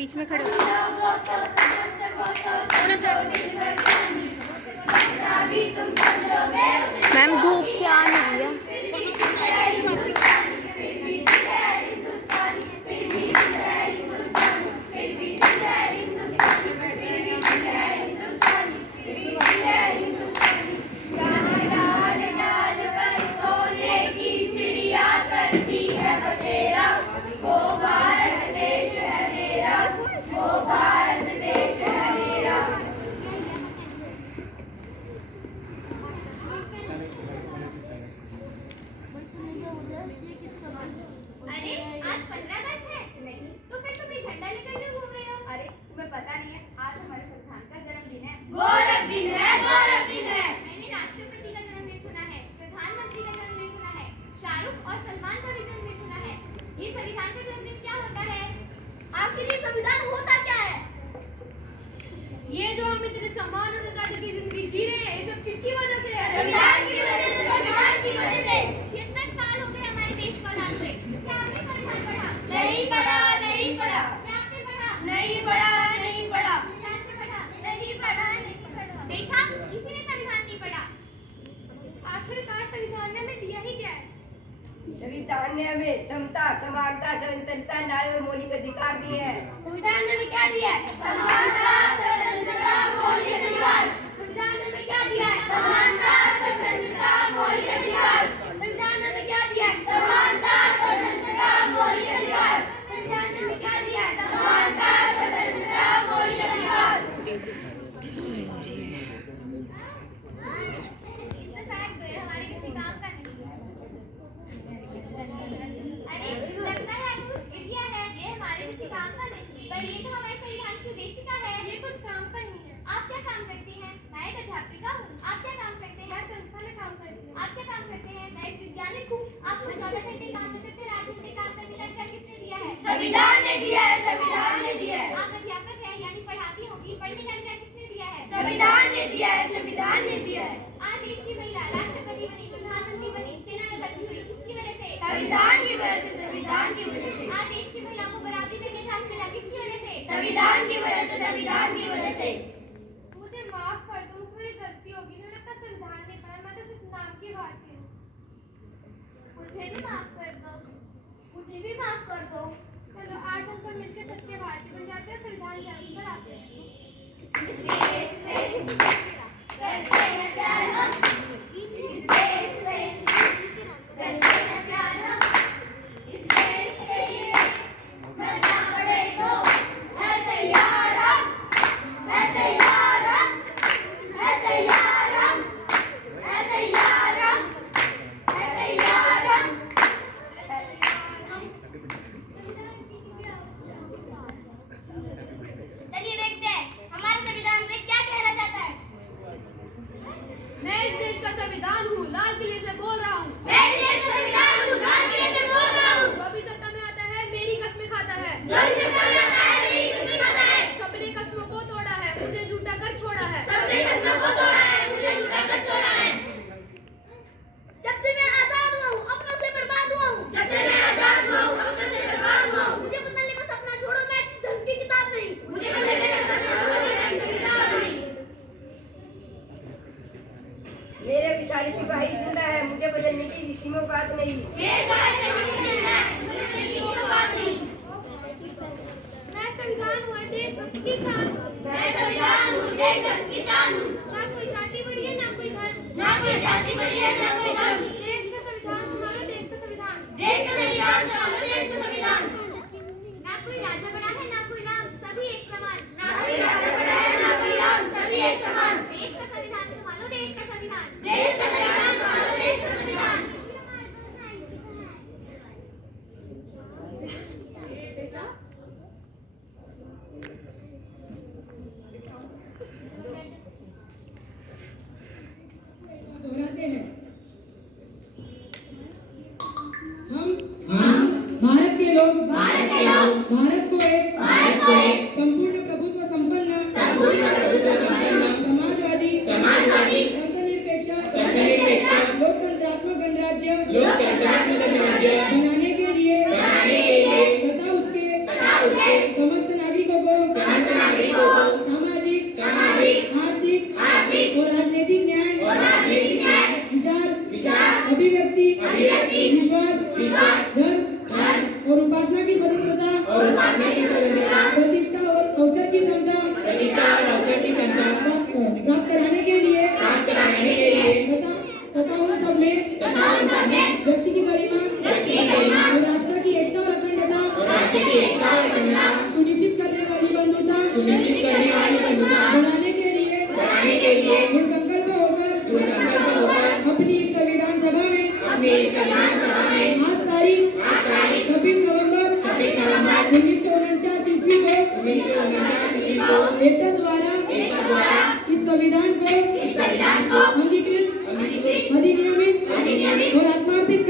बीच में खड़े हो मैम, धूप से आ नहीं रही है। अरे आज 15 अगस्त है। नहीं तो फिर तुम ये झंडा लेकर क्यों घूम रहे हो? अरे तुम्हें पता नहीं है, आज हमारे संविधान का जन्मदिन है। गौरव दिन है, गौरव दिन है। मैंने राष्ट्रपति का जन्मदिन सुना है, प्रधानमंत्री का जन्मदिन सुना है, शाहरुख और सलमान का भी जन्मदिन सुना है। ये संविधान का जन्मदिन क्या होता है? आखिर ये संविधान होता क्या है? ये जो हम इतने सम्मान और आजादी की जिंदगी जी रहे हैं, ये सब किसकी वजह से है? संविधान की वजह से, संविधान की वजह से। 76 साल हो गए हमारे देश को आजाद हुए। क्या आपने संविधान पढ़ा? नहीं पढ़ा, नहीं पढ़ा। क्या आपने पढ़ा? नहीं पढ़ा, नहीं पढ़ा। क्या आपने पढ़ा? नहीं पढ़ा, नहीं पढ़ा। देखा, किसी ने संविधान नहीं पढ़ा। आखिरकार संविधान ने हमें दिया ही क्या है? संविधान ने हमें समता, समानता, स्वतंत्रता, न्याय और मौलिक अधिकार दिए हैं। संविधान ने हमें क्या दिया है? समानता, स्वतंत्रता, मौलिक अधिकार। संविधान ने हमें क्या दिया है? समानता, स्वतंत्रता, मौलिक अधिकार। संविधान ने हमें क्या दिया है? समानता, स्वतंत्रता, मौलिक अधिकार। संविधान ने हमें क्या दिया है? समानता, स्वतंत्रता, मौलिक अधिकार। इससे फैक्ट तो ये हमारे किसी काम का नहीं है। अरे लगता है कुछ गिरिया है, ये हमारे किसी काम का नहीं, पर ये तो हमारे संविधान की उद्देशिका है। ये कुछ काम का नहीं है। आप क्या काम करती हैं? मैं एक अध्यापिका हूँ। आप क्या काम करते हैं? मैं संस्था में काम करती हूँ। आप क्या काम करते हैं? मैं एक वैज्ञानिक हूँ। आपको 14 घंटे काम नहीं करते, 8 घंटे काम करने का अधिकार किसने दिया है? संविधान ने दिया है, संविधान ने दिया है। आप अध्यापक हैं, यानी पढ़ाती होंगी, पढ़ने का अधिकार किसने दिया है? संविधान ने दिया है, संविधान ने दिया है। आज देश की महिला राष्ट्रपति बनी, प्रधानमंत्री बनी, सेना में भर्ती हुई, किसकी वजह से? संविधान की वजह से, संविधान की वजह से। आज देश की महिलाओं को बराबरी करने का हक मिला, किसकी वजह से? संविधान की वजह से, संविधान की वजह से। मुझे माफ कर दो, मुझसे मेरी गलती होगी। मैंने अपना संविधान नहीं पढ़ा, मैं तो सिर्फ नाम की भारतीय हूँ। मुझे भी माफ कर दो। मुझे भी माफ कर दो। चलो आज हम सब मिलकर सच्चे भारतीय बन जाते हैं, संविधान जाति पर आते हैं। देश से करते हैं प्यार हम, इस देश से करते हैं प्यार हम, इस देश के लिए मरना पड़े तो है तैयार हम, है तैयार हम, है तैयार हम, है तैयार हम, है तैयार हम, है तैयार हम। चलिए देखते हैं हमारे संविधान से क्या कहना चाहता है। मैं इस देश का संविधान हूँ, लाल किले से बोल रहा हूँ। मैं इस देश का संविधान हूँ, लाल किले से बोल रहा हूँ। जो भी सत्ता में आता है, मेरी कस्में खाता है। जो भी सत्ता में आता है, मेरी कसमें खाता है। सबने कस्मों को तोड़ा है, मुझे झूठा कर छोड़ा है। सबने कसमों को तोड़ा है, मुझे झूठा कर छोड़ा है। जब से मैं आजाद हुआ हूँ, अपनों से बर्बाद हुआ हूँ। जब से मैं आजाद हुआ हूँ, अपनों से बर्बाद हुआ हूँ। मुझे बदलने का सपना छोड़ो, मैं किसी धर्म की किताब नहीं। मुझे बदलने का सपना छोड़ो, मैं किसी धर्म की किताब नहीं। मेरे विचारी सिपाही जिंदा है, मुझे बदलने की किसी औकात नहीं। मेरे सारे संविधान है, मुझे बदलने की कोई बात नहीं। मैं संविधान हुआ देशभक्त की शान हूँ। मैं संविधान हूँ, देशभक्त की शान हूँ। ना कोई जाति बड़ी है, ना कोई धर्म। ना कोई जाति बड़ी है, ना कोई धर्म। देश का संविधान संभालो, देश का संविधान। देश का संविधान संभालो, देश का संविधान। ना कोई राजा बड़ा है, ना कोई राम, सभी एक समान। ना कोई राजा बड़ा है, ना कोई राम, सभी एक समान। देश का संविधान संभालो, देश का संविधान। देश का संविधान संभालो, देश का संविधान। दोहराते हैं। हम भारत के लोग भारत को एक संपूर्ण प्रभुत्व संपन्न समाजवादी धर्मनिरपेक्ष लोकतंत्रात्मक गणराज्य बनाने के लिए तथा उसके समस्त नागरिकों और उपासना की स्वतंत्रता प्रतिष्ठा और अवसर की क्षमता प्राप्त कराने के लिए तथा उन सब में व्यक्ति की गरिमा और राष्ट्र की एकता और अखंडता सुनिश्चित करने वाली बंधुता बढ़ाने के लिए दृढ़ संकल्प होकर अपनी इस संविधान सभा में आज तारीख 26 नवंबर 1949 ईस्वी को एकता द्वारा इस संविधान को अंगीकृत अधिनियमित और आत्मार्पित